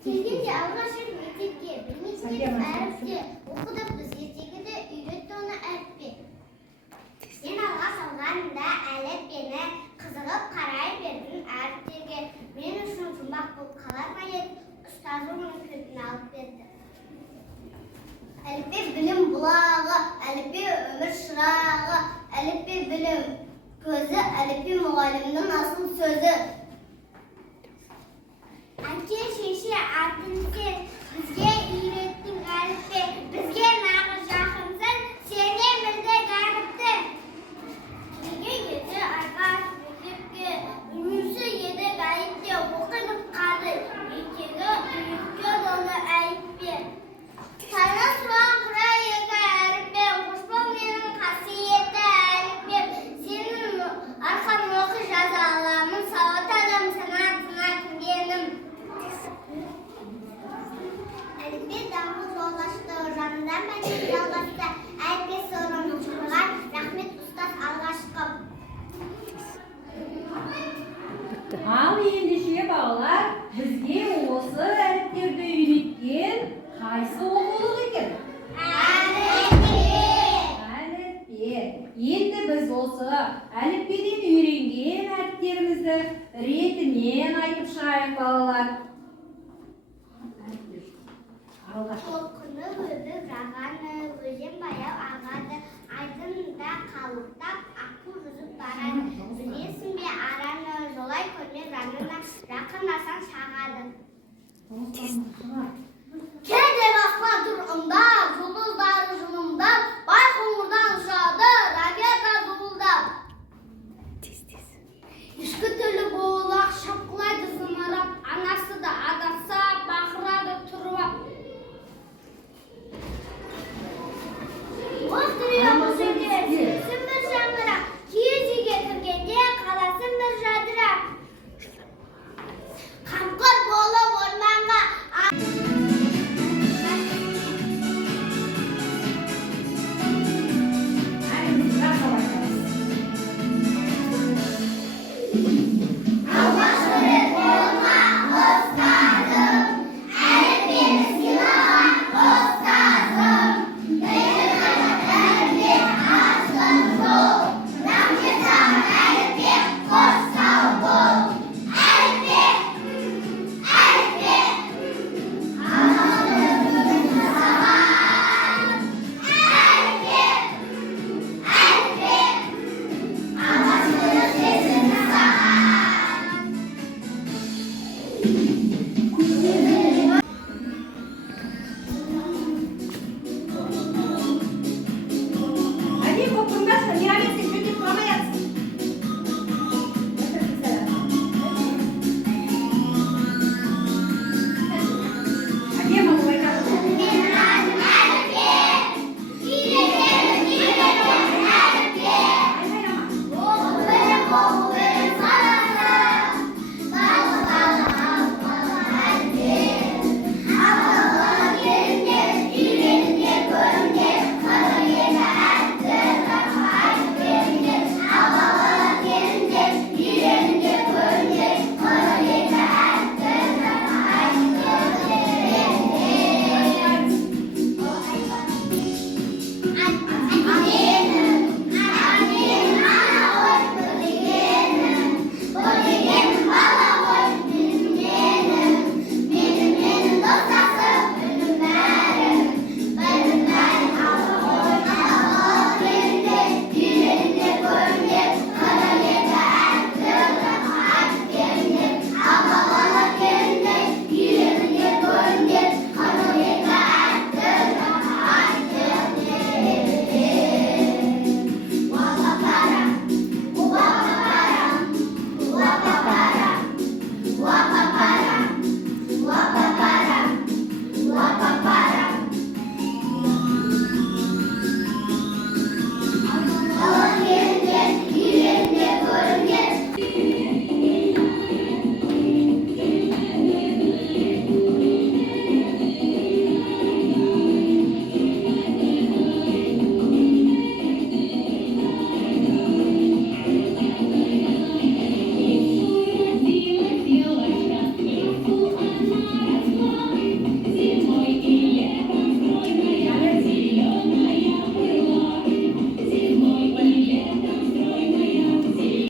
Келгенде алғашқы мектепке білмейтін әріпте оқыдық біз, ертегіде үйретті оны әріппе. Сен алғаш алғанда әліппені қызығып қарай бердің әріптерге. Мен үшін жұмбақ болып қалар ма еді, ұстазым оның кілтін алып берді. Әліппе білім бұлағы, әліппе өмір шырағы, әліппе білім көзі, әліппе мұғалімнің асыл сөзі. Әке, шеше, артынсен, бізге үйреттің әліппе, бізге нағыз жақынсың, сенен білдік әріпті. Неге еді айғаш мектепке, үлгісі еді ғайыпте, оқыдық қады, үйреткен оны әліппе. Сана сұран құра екі әріппе, қошпау менің қасиетті әліппе, сенің арқан оқы жаза аламын, сауат адам санатына кіргенім. Әліппе дамыл жолдашты, жанында мәден жалғасты, әліппе сырын ұшырған, рахмет ұстаз алғашқым. Ал ендеше балалар, бізге осы әріптерді үйреткен қайсы оқулық екен? Әліппе. Енді біз осы әліппеден үйренген әріптерімізді ретімен айтып шығайық балалар. Толқыны өбіп жағаны, өзен баяу ағады, айдында қалықтап, аққу жүзіп барады. Білесің бе араны, жолай көрме жанына, жақындасаң шағады. Кейде басма тұрғындап, жұлдыздары жынымдап, байқоңырдан ұшады, ракета дуылдап. Ішкі